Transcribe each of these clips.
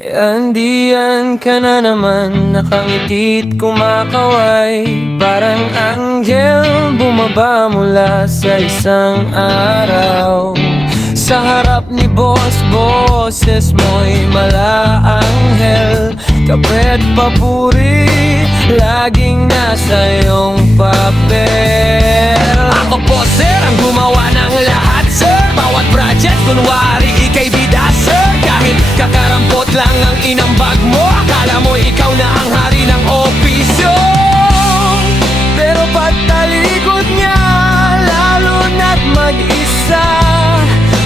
Andiyan ka na naman, nakangitit kumakaway. Parang anghel bumaba mula sa isang araw. Sa harap ni boss, boses mo'y malaanghel. Kapret papuri, laging nasa iyong papel. Ako po sir, ang gumawa ng lahat sir. Bawat project, kunwari ika'y bida sir. Kahit kakarampot lang ang inambag mo, akala mo ikaw na ang hari ng opisyo. Pero pagtalikod niya, lalo na't mag-isa,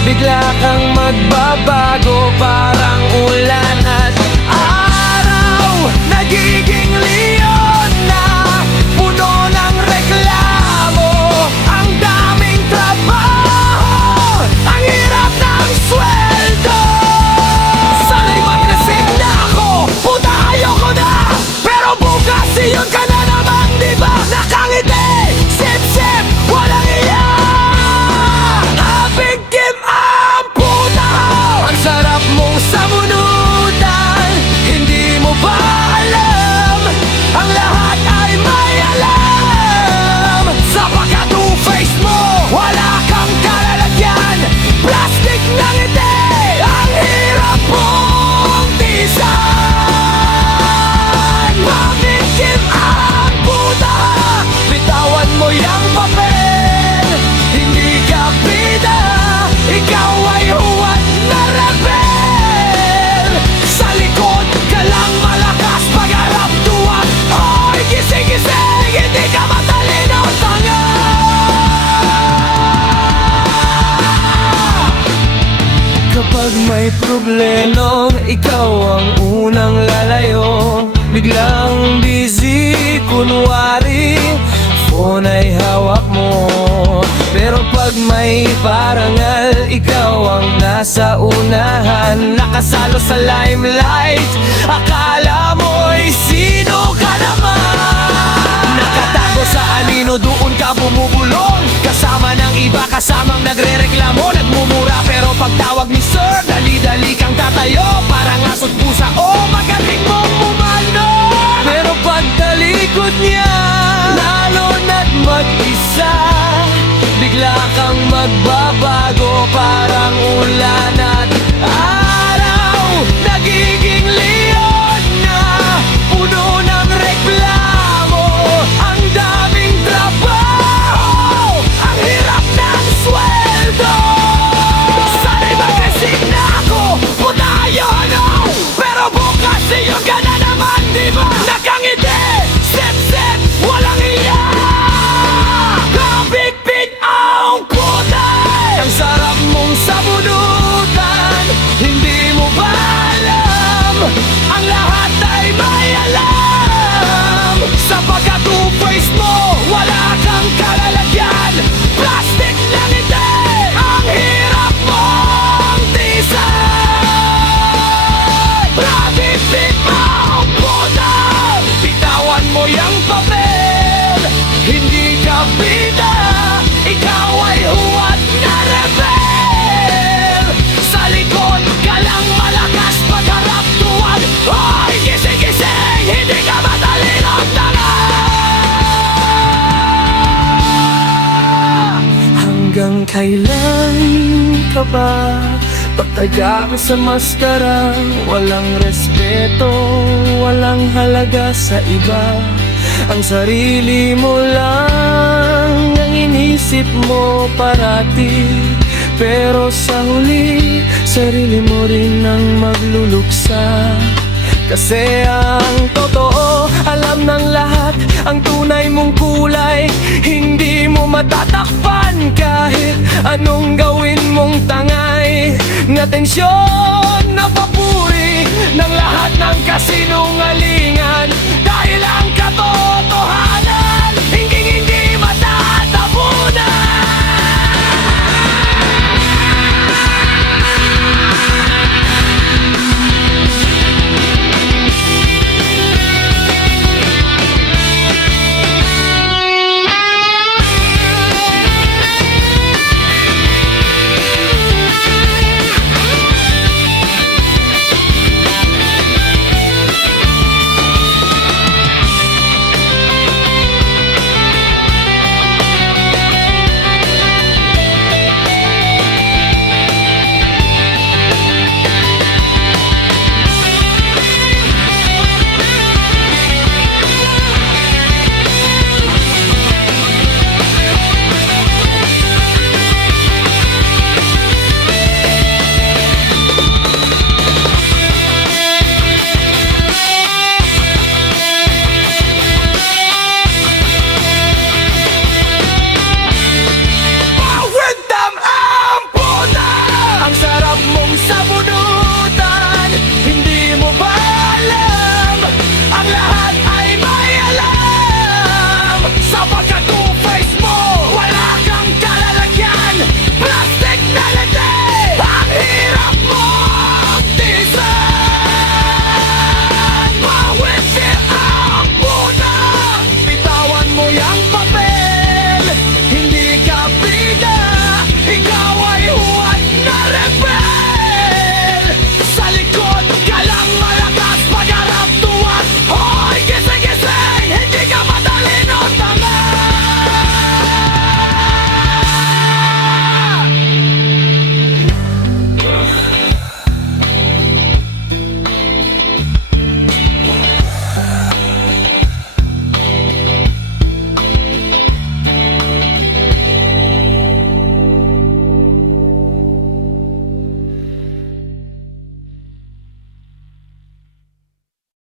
bigla kang magbabago, parang ulan at araw. Nagiging leon na, puno ng reklamo. Ang daming trabaho, ang hirap ng sweldo. Sana'y magresigna ako, puta ayoko na. Pero bukas iyon ka na naman, diba? Nakangiti, sip-sip, walang iya. Big Kim ang puta. Ang sarap mong samunutan, hindi mo ba alam? Ang lahat ay may alam. Sa pagka-two-face mo, wala kang kalalagyan. Plastic na ngiti, ang hirap mong tisan. Big Kim ang puta, bitawan mo yung papel. Hindi ka bida, ikaw ay huwad na rebel. Sa likod ka lang malakas, pagharap tuwag. Oy, gising-gising, hindi ka matalino, tanga. Kapag may problema, ikaw ang unang lalayo. Biglang busy, kunwari phone ay hawak mo. Pero pag may parangal, ikaw ang nasa unahan, nakasalo sa limelight. Akala mo'y sino ka naman? Nakatago sa anino, doon ka bumubulong. Kasama ng iba, kasamang nagre-reklamo, nagmumura. Pero pagtawag ni sir, dali-dali kang tatayo. Parang aso't pusa, oh magaling mong umano. Pero pagtalikod niya, lalo na't mag-isa, bigla kang magbabago, parang ulan at araw. Nagiging leon na, puno ng reklamo. Ang daming trabaho, ang hirap ng sweldo. Sana'y magresigna ako, puta ayoko. Pero bukas iyon ka na naman, diba? Nakangiti, sip-sip, walang iya. Kabig-big ang kulay. Ang sarap mong sabunutan, hindi mo ba alam? Ang lahat ay may alam. Sa pagka-two-face mo, wala kang kalalagyan. Plastic lang ito, ang hirap mong tisan. Kabig-big ang kulay, bitawan mo yung papel. Hindi ka bida, ikaw ay huwad na rebel. Sa likod ka lang malakas, pagharap tuwag. Oy, gising-gising, hindi ka matalino, tanga. Hanggang kailan ka ba pagtaga ka sa maskara? Walang respeto, walang halaga sa iba. Ang sarili mo lang ang inisip mo parati. Pero sa huli, sarili mo rin ang magluluksa. Kasi ang totoo, alam ng lahat, ang tunay mong kulay. Hindi mo matatakpan kahit anong gawin mong tangay. Na tensyon, na papuhay.